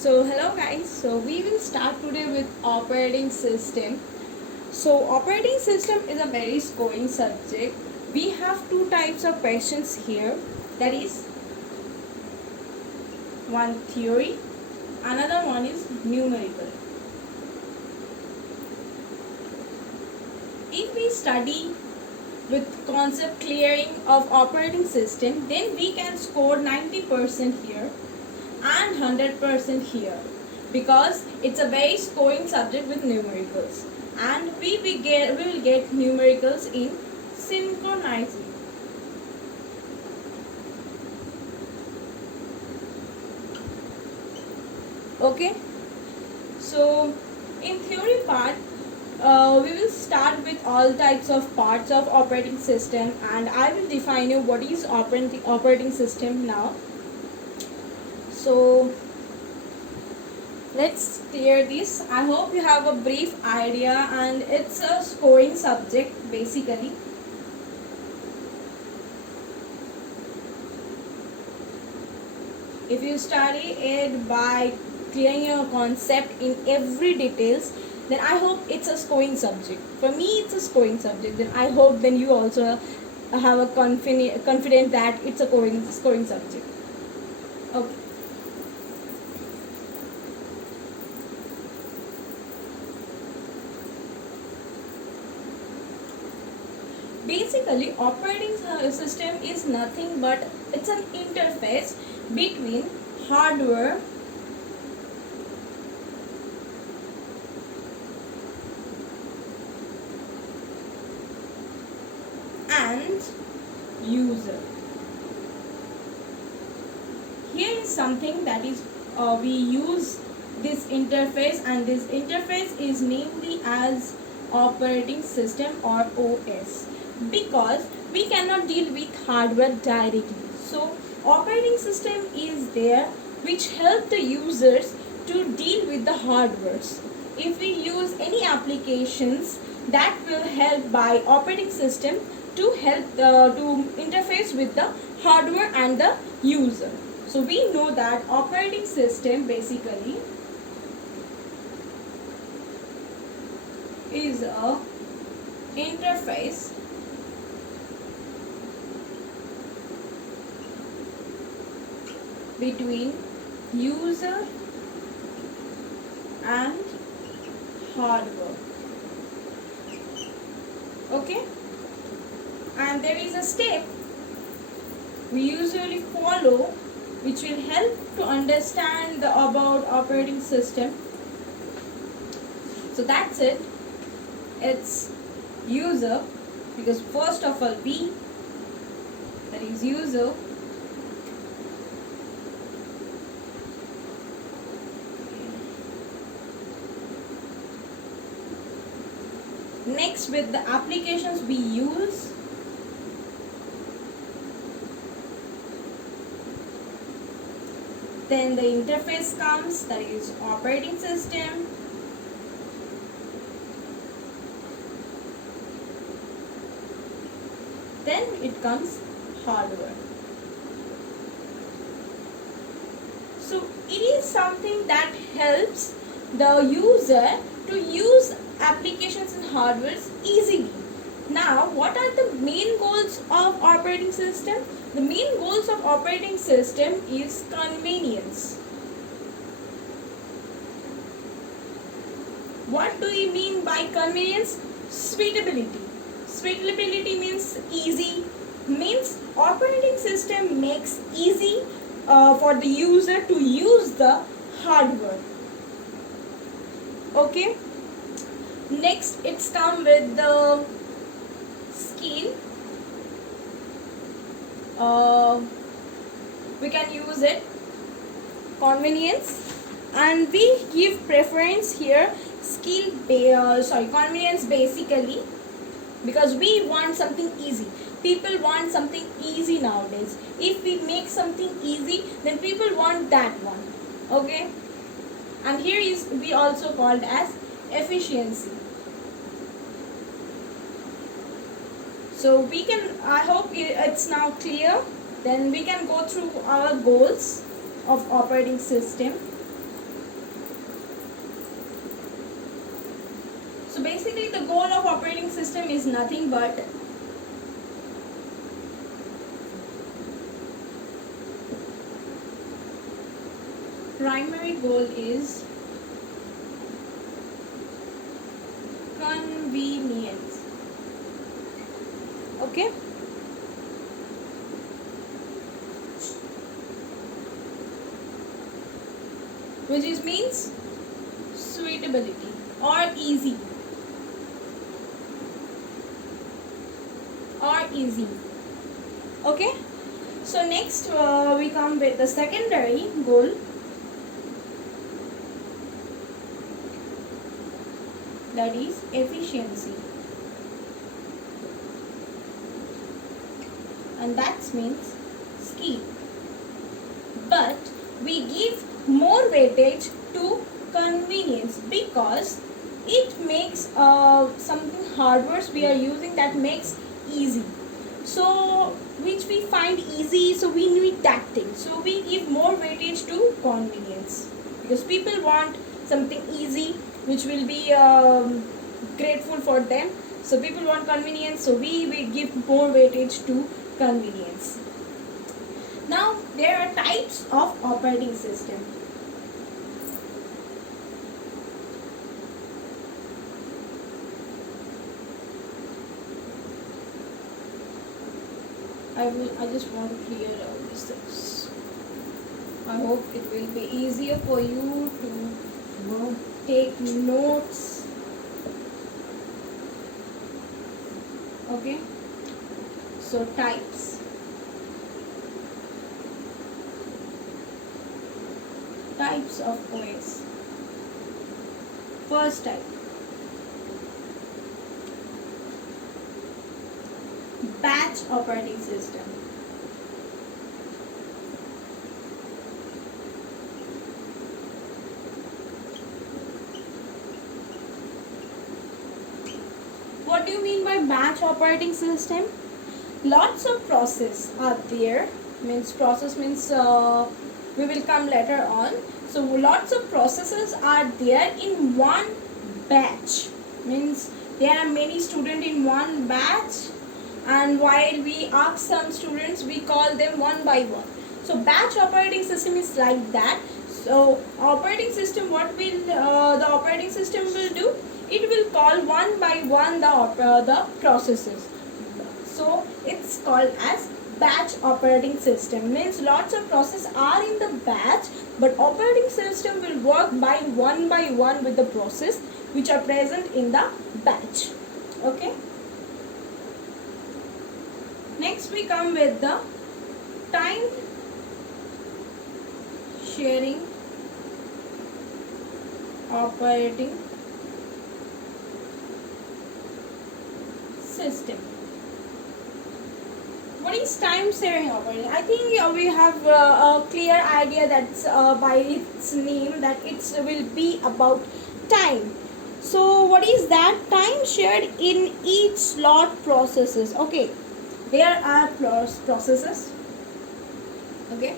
So hello guys, so we will start today with operating system. So operating system is a very scoring subject. We have two types of questions here, that is one theory, another one is numerical. If we study with concept clearing of operating system, then we can score 90% here and 100% here, because it's a very scoring subject with numericals, and we will get numericals in synchronizing. Okay, so in theory part, we will start with all types of parts of operating system, and I will define you what is operating system now. So let's clear this. I hope you have a brief idea, and it's a scoring subject basically. If you study it by clearing your concept in every details, then I hope it's a scoring subject. For me it's a scoring subject, then I hope then you also have a confident that it's a scoring subject. Okay. Basically, operating system is nothing but it's an interface between hardware and user. Here is something that is we use this interface, and this interface is namely as operating system or OS, because we cannot deal with hardware directly. So operating system is there which help the users to deal with the hardwares. If we use any applications, that will help by operating system to help to interface with the hardware and the user. So we know that operating system basically is a interface between user and hardware. Okay, and there is a step we usually follow which will help to understand about operating system. So that's it. It's user, because first of all B, that is user, next with the applications we use, then the interface comes, that is operating system, then it comes hardware. So it is something that helps the user to use applications and hardware easily. Now, what are the main goals of operating system? The main goals of operating system is convenience. What do you mean by convenience? Suitability. Suitability means easy, means operating system makes easy for the user to use the hardware. Okay. Next, it's come with the skill. We can use it convenience, and we give preference here convenience basically, because we want something easy. People want something easy nowadays. If we make something easy, then people want that one. Okay, and here is we also called as efficiency. So we can, I hope it's now clear. Then we can go through our goals of operating system. the goal of operating system is nothing but primary goal is convenience. Okay. Which is means suitability or easy. Okay. So next we come with the secondary goal, that is efficiency, and that means speed. But we give more weightage to convenience because it makes something hardware we are using that makes easy, so which we find easy, so we need that thing, so we give more weightage to convenience because people want something easy which will be grateful for them, so people want convenience, so we give more weightage to convenience. Now there are types of operating system. I just want to clear all these things. I hope it will be easier for you to take notes. Okay. So types. Types of OS. First type, batch operating system. What do you mean by batch operating system? Lots of process are there, means process means we will come later on. So lots of processes are there in one batch, means there are many students in one batch, and while we ask some students we call them one by one. So batch operating system is like that. So operating system, what will the operating system will do? It will call one by one the processes. So it's called as batch operating system, means lots of processes are in the batch, but operating system will work by one with the process which are present in the batch. Okay. Next we come with the time sharing operating system. What is time sharing operating? I think we have a clear idea that's by its name that it will be about time. So what is that? Time shared in each slot processes. Okay, there are processes. Okay,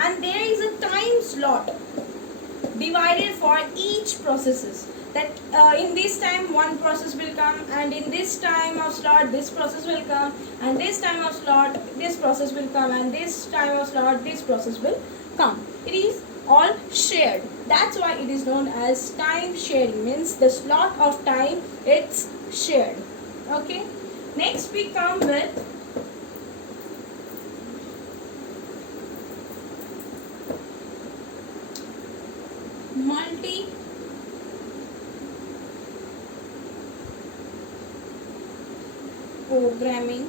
and there is a time slot divided for each processes, that in this time one process will come, and in this time of slot this process will come, and this time of slot this process will come, and this time of slot this process will come. It is all shared. That's why it is known as time sharing, means the slot of time it's shared. Okay. Next we come with multi programming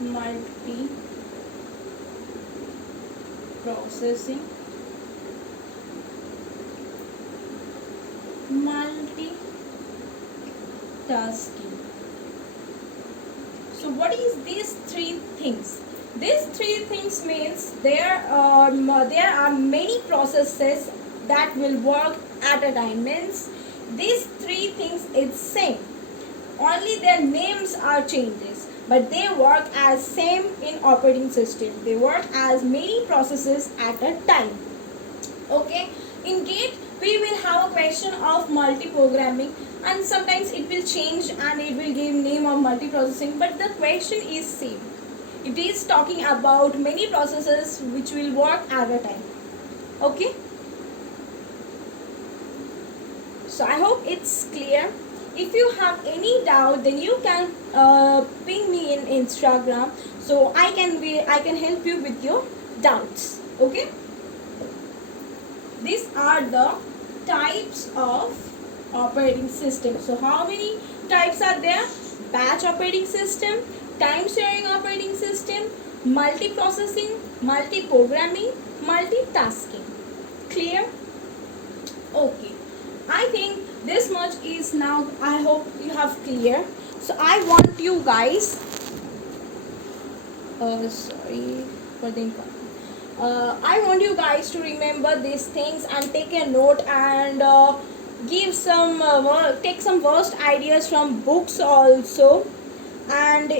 multi processing multitasking. So what is these three things? These three things means there are many processes that will work at a time, means these three things is same, only their names are changes. but they work as same in operating system. They work as many processes at a time. Okay, in GATE we will have a question of multi-programming, and sometimes it will change and it will give name of multiprocessing, but the question is same. It is talking about many processes which will work at a time. Okay, so I hope it's clear. If you have any doubt, then you can ping me in Instagram, so I can help you with your doubts. Okay, these are the types of operating system. So how many types are there? Batch operating system, time sharing operating system, multiprocessing, multi-programming, multitasking. Clear? Okay, I think this much is now, I hope you have clear. So I want you guys, sorry for the I want you guys to remember these things and take a note, and give some take some worst ideas from books also. And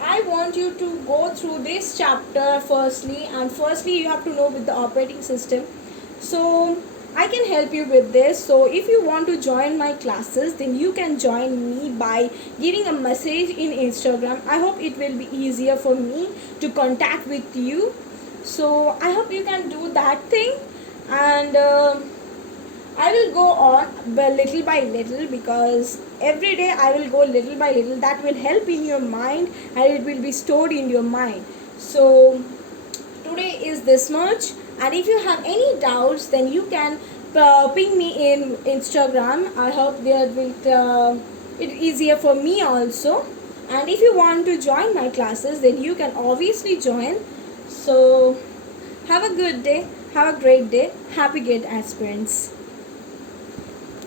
I want you to go through this chapter firstly, and firstly you have to know with the operating system. So I can help you with this. So if you want to join my classes, then you can join me by giving a message in Instagram. I hope it will be easier for me to contact with you. So I hope you can do that thing, and I will go on little by little, because every day I will go little by little. That will help in your mind and it will be stored in your mind. So today is this much, and if you have any doubts, then you can ping me in Instagram. I hope that will it easier for me also. And if you want to join my classes, then you can obviously join. So have a good day, have a great day, happy GATE aspirants.